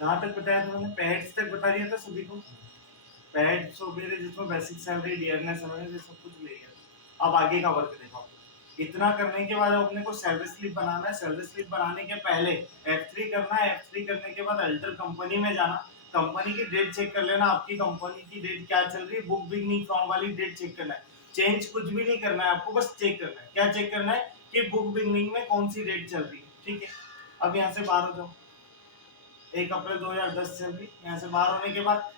कहाँ तक बताया था मैंने? पेड्स तक बता दिया था सभी को। पेड्स वगैरह जिसमें बेसिक सैलरी, डियरनेस वगैरह सब कुछ ले गया। अब आगे का वर्क देखो। इतना करने के बाद अब अपने को सैलरी स्लिप बनाना है। सैलरी स्लिप बनाने के पहले F3 करना है। F3 करने के बाद अल्टर कंपनी में जाना, कंपनी की डेट चेक कर लेना, आपकी कंपनी की डेट क्या चल रही है, बुक बिगनिंग फॉर्म वाली डेट चेक करना है। चेंज कुछ भी नहीं करना है आपको, बस चेक करना है। क्या चेक करना है कि बुक बिगनिंग में कौन सी डेट चल रही है, ठीक है। अब यहाँ से बाहर हो जाओ, 1 अप्रैल 2010 चल रही। यहाँ से बाहर होने के बाद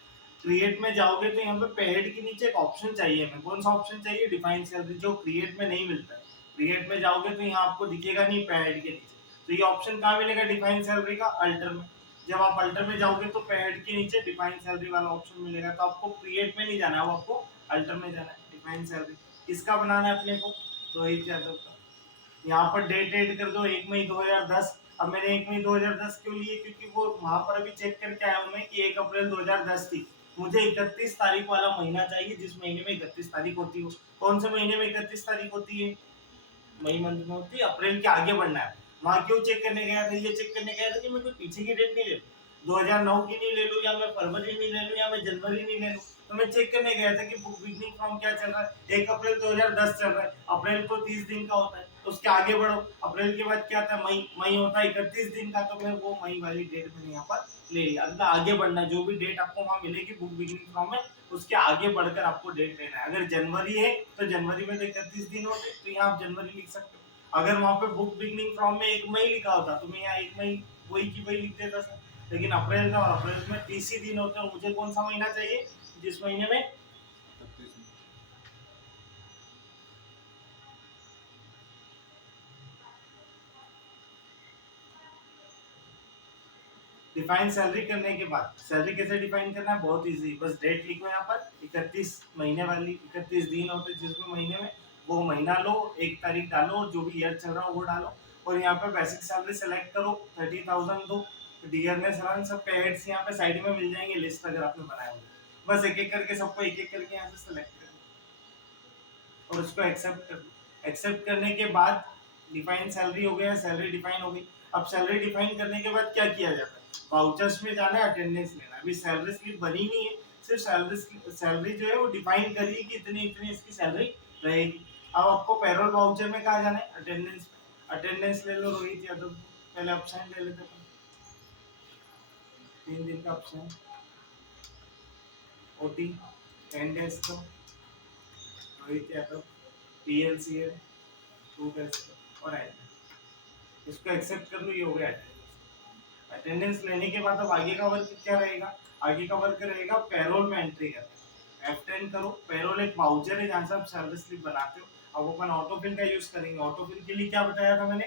क्रिएट में जाओगे तो यहाँ पे पेड के नीचे एक ऑप्शन चाहिए हमें। कौन सा ऑप्शन चाहिए? डिफाइन सैलरी, जो क्रिएट में नहीं मिलता है। क्रिएट में जाओगे तो यहाँ आपको दिखेगा नहीं पेड के नीचे। तो ये ऑप्शन कहाँ मिलेगा डिफाइन सैलरी का? अल्टर में। जब आप अल्टर में जाओगे तो पेड के नीचे डिफाइन सैलरी वाला ऑप्शन मिलेगा। तो आपको क्रिएट में नहीं जाना है, वो आपको अल्टर में जाना है। डिफाइन सैलरी किसका बनाना है अपने को? रोहित यादव का। यहाँ पर डेट ऐड कर दो 1 मई 2010। अब मैंने 1 मई 2010 क्यों लिए? क्योंकि वो वहां पर अभी चेक करके आया हूं मैं कि 1 अप्रैल 2010 थी। मुझे 31 तारीख वाला महीना चाहिए जिस महीने में 31 तारीख होती हो। कौन से महीने में 31 तारीख होती है? मई मंथ में होती है। अप्रैल के आगे बढ़ना है। वहां क्यों चेक करने गया था? ये चेक करने गया था कि मैं कोई पीछे की डेट नहीं ले लूं, 2009 की नहीं ले लूं, या मैं फरवरी नहीं ले लूं, या मैं जनवरी नहीं ले लूं। तो मैं चेक करने गया था कि बुक बिगनिंग फॉर्म क्या चल रहा है। 1 अप्रैल 2010 चल रहा है। अप्रैल तो 30 दिन का होता है, तो उसके आगे बढ़ो। अप्रैल के बाद क्या था? मई। मई होता है 31 दिन का, तो मैं वो मई वाली डेट मैंने यहाँ पर ले लिया। अगला आगे बढ़ना, जो भी डेट आपको वहां मिलेगी बुक बिगनिंग फॉर्म में, उसके आगे बढ़कर आपको डेट लेना है। अगर जनवरी है तो जनवरी में तो 31 दिन होते, तो यहाँ आप जनवरी लिख सकते हो। अगर वहां पे बुक बिगनिंग फॉर्म में 1 मई लिखा होता तो मैं यहाँ 1 मई वही की वही लिख देता सर। लेकिन अप्रैल था और अप्रैल में 30 ही दिन होते हैं। मुझे कौन सा महीना चाहिए जिस महीने में डिफाइन सैलरी करने के बाद सैलरी कैसे डिफाइन करना है? बहुत इजी। बस डेट लिखो यहाँ पर 31 महीने वाली, 31 दिन होते जिसमें महीने में, वो महीना लो, 1 तारीख डालो और जो भी ईयर चल रहा हो वो डालो। और यहाँ पे बेसिक सैलरी सेलेक्ट करो, 30,000 दो। डियरनेस रन सब पेड्स यहाँ पे साइड में मिल जाएंगे लिस्ट अगर आपने बनाया हो। बस एक एक करके सबको एक एक करके यहाँ से सेलेक्ट करो और उसको एक्सेप्ट कर दो। एक्सेप्ट करने के बाद डिफाइन सैलरी हो गया, सैलरी डिफाइन हो गई। अब सैलरी डिफाइन करने के बाद क्या किया जाता है? वाउचर्स में जाना है, अटेंडेंस लेना। अभी सैलरी स्लिप बनी नहीं है, सिर्फ सैलरी जो है वो डिफाइन करिए कि इतनी इतनी इसकी सैलरी रहेगी। अब आपको पेरोल वाउचर में कहा जाना है? अटेंडेंस में। अटेंडेंस ले लो रोहित यादव, पहले अपसेंट ले लेते हैं, 3 दिन का अपसेंट। ओटी 10 डेज का रोहित यादव। पीएलसीएल 2 डेज का और इसको एक्सेप्ट कर लो। ये हो गया अटेंडेंस। अटेंडेंस लेने के बाद अब आगे का वर्क क्या रहेगा? आगे का वर्क रहेगा पेरोल में एंट्री करना। F10 करो। पेरोल एक वाउचर है जहां से आप सर्विस स्लिप बनाते हो। अब अपन ऑटोफिल का यूज करेंगे। ऑटोफिल के लिए क्या बताया था मैंने?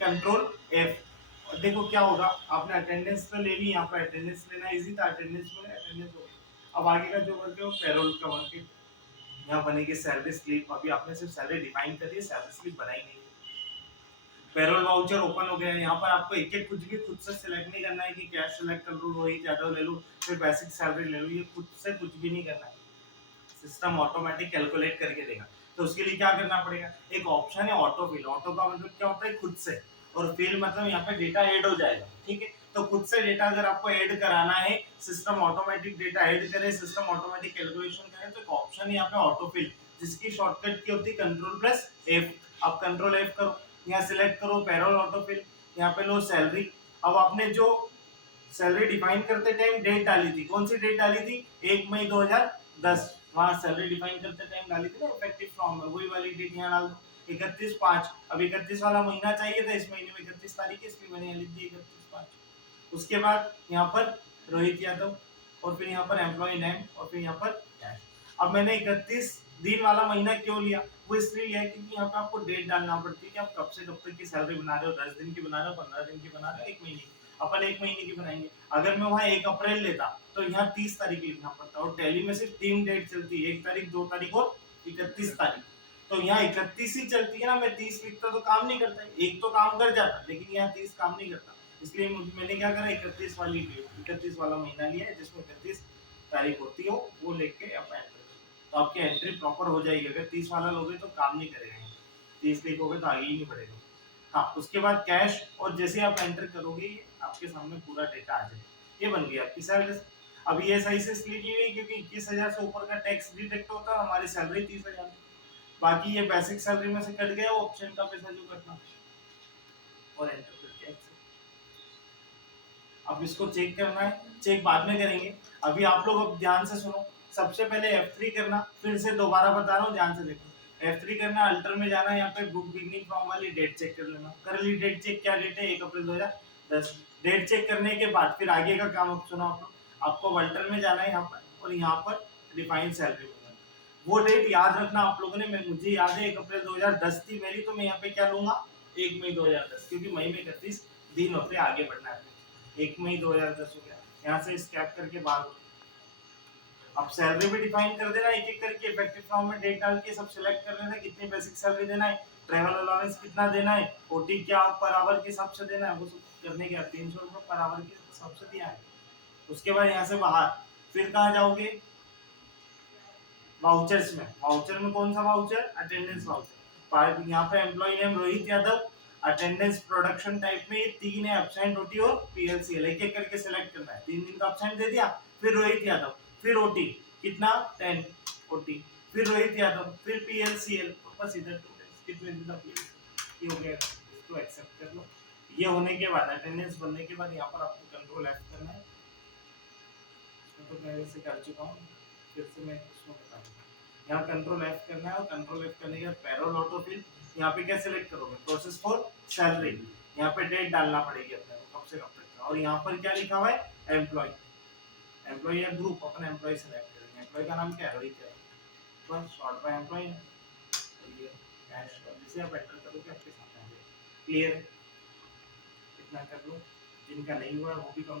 Control F। और देखो क्या होगा, आपने अटेंडेंस तो ले ली, यहाँ पे अटेंडेंस लेना इजी था, अटेंडेंस में अटेंडेंस हो गई। अब आगे का जो वर्क है वो पेरोल का वर्क है। यहाँ बनेगी सैलरी स्लिप। अभी आपने सिर्फ सैलरी डिफाइन करी है, सैलरी स्लिप बनाई नहीं है। पेरोल वाउचर ओपन हो गया है। यहाँ पर आपको एक एक कुछ भी खुद से सिलेक्ट नहीं करना है कि कैश सिलेक्ट कर लूँ, रोहित यादव ले लूँ, फिर बेसिक सैलरी ले लूँ। ये खुद से कुछ भी नहीं करना है, सिस्टम ऑटोमेटिक कैलकुलेट करके देगा। तो उसके लिए क्या करना पड़ेगा? एक ऑप्शन है ऑटो फिल। ऑटो का मतलब क्या होता है? खुद से। और फिल मतलब यहाँ पे डेटा ऐड हो जाएगा, ठीक है। तो खुद से डेटा अगर आपको ऐड कराना है, सिस्टम ऑटोमेटिक डेटा ऐड करे, सिस्टम ऑटोमेटिक कैलकुलेशन करे, तो एक ऑप्शन है यहाँ पे ऑटो फिल, जिसकी शॉर्टकट की होती है कंट्रोल प्लस F। आप कंट्रोल F करो, यहाँ सिलेक्ट करो पेरोल ऑटो फिल, यहाँ पे लो सैलरी। अब आपने जो सैलरी डिफाइन करते टाइम डेट डाली थी, कौन सी डेट डाली थी? 1 मई 2010। वहां सैलरी डिफाइन करते टाइम डाली थी ना इफेक्टिव फ्रॉम में, वही वाली डेट यहाँ डाल दो 31/5। अब 31 वाला महीना चाहिए था, इस महीने में 31 तारीख है, इसलिए मैंने लिख दी 31/5। उसके बाद यहाँ पर रोहित यादव, और फिर यहाँ पर एम्प्लॉय नेम, और फिर यहाँ पर कैश। अब मैंने 31 दिन वाला महीना क्यों लिया? वो इसलिए लिया क्योंकि यहाँ पे आपको डेट डालना पड़ती है कि आप कब से कब तक की सैलरी बना रहे हो, 10 दिन की बना रहे हो, 15 दिन की बना रहे हो, 1 महीने की। अपन 1 महीने की बनाएंगे। अगर मैं वहां 1 अप्रैल लेता तो यहाँ 30 तारीख लिखना पड़ता, और टैली में सिर्फ 3 डेट चलती है, 1 तारीख, 2 तारीख और 31 तारीख। तो यहाँ 31 ही चलती है ना, मैं 30 लिखता तो काम नहीं करता, एक तो काम कर जाता, लेकिन यहाँ 30 काम नहीं करता। इसलिए मैंने क्या करा, 31 वाली डेट, 31 वाला महीना लिया है जिसमें 31 तारीख होती हो, वो लेके आप एंटर, तो आपकी एंट्री प्रॉपर हो जाएगी। अगर 30 वाला लोगे तो काम नहीं करेगा, 30 लिखोगे तो आगे ही नहीं बढ़ेगा। हाँ, उसके बाद कैश, और जैसे आप एंटर करोगे ये आपके सामने पूरा डेटा आ जाएगा। ये बन गई आपकी सैलरी। अब ये सही से इसलिए की हुई क्योंकि 21,000 से ऊपर का टैक्स डिडक्ट होता है, हमारी सैलरी 30,000, बाकी ये बेसिक सैलरी में से कट गया वो ऑप्शन का पैसा जो कटना, और एंटर करके accept। अब इसको चेक करना है, चेक बाद में करेंगे, अभी आप लोग अब ध्यान से सुनो। सबसे पहले F3 करना, फिर से दोबारा बता रहा हूँ, ध्यान से देखो। F3 करना, अल्टर में जाना, यहाँ पे बुक बिगनिंग फ्रॉम वाली डेट चेक कर लेना। कर ली डेट चेक, क्या डेट है, 1 अप्रैल 2010। डेट चेक करने के बाद फिर आगे का काम अब सुनो आप लोग, आपको अल्टर में जाना है यहाँ पर, और यहाँ पर डिफाइन सैलरी में जाना। वो डेट याद रखना आप लोगों ने, मैं मुझे याद है 1 अप्रैल 2010 थी मेरी, तो मैं यहाँ पे क्या लूंगा, 1 मई 2010, क्योंकि मई में 31 दिन होते, आगे बढ़ना है। 1 मई 2010 हो गया, यहाँ से स्कैप करके बाहर। अब सैलरी भी डिफाइन कर देना एक एक करके, इफेक्टिव फॉर्म में डेट डाल के सब सिलेक्ट कर लेना, कितनी बेसिक सैलरी देना है, ट्रैवल अलाउंस कितना देना है, ओटी क्या पर आवर के हिसाब से देना है, वो सब करने के बाद 300 रुपये पर आवर के हिसाब से दिया है। उसके बाद यहाँ से बाहर फिर कहाँ जाओगे, वाउचर्स में। वाउचर में कौन सा वाउचर, अटेंडेंस वाउचर। यहाँ पे employ name Rohit Yadav, attendance production type में 3 है, एब्सेंट, ओटी और पीएलसीएल, एक एक करके सिलेक्ट करना है। 3 दिन का एब्सेंट दे दिया, फिर रोहित यादव, फिर ओटी कितना 10 ओटी, फिर रोहित यादव, फिर पीएलसीएल, तो बस इधर कितने दिन का पीएलसीएल, ये हो गया। इसको एक्सेप्ट कर लो। ये होने के बाद अटेंडेंस बनने के बाद यहाँ पर आपको कंट्रोल एफ करना है। इसमें तो मैं वैसे कर चुका हूँ, फिर से मैं उसमें बता दूँ। यहाँ कंट्रोल एफ करना है, और कंट्रोल एफ करने के बाद पैरोल ऑटोफिल, यहाँ पे क्या सिलेक्ट करोगे, प्रोसेस फॉर सैलरी, यहाँ पे डेट डालना पड़ेगी अपने को कब से कब तक का, और यहाँ पर क्या लिखा हुआ है, एम्प्लॉय, एम्प्लॉय या ग्रुप, अपना एम्प्लॉय सिलेक्ट करेंगे। एम्प्लॉय का नाम क्या है, रोहित है, बस शॉर्ट बाय एम्प्लॉय है, ये कैश जिसे आप एंटर करोगे आपके सामने आ जाएगा। क्लियर, इतना कर लो, जिनका नहीं हुआ वो भी कम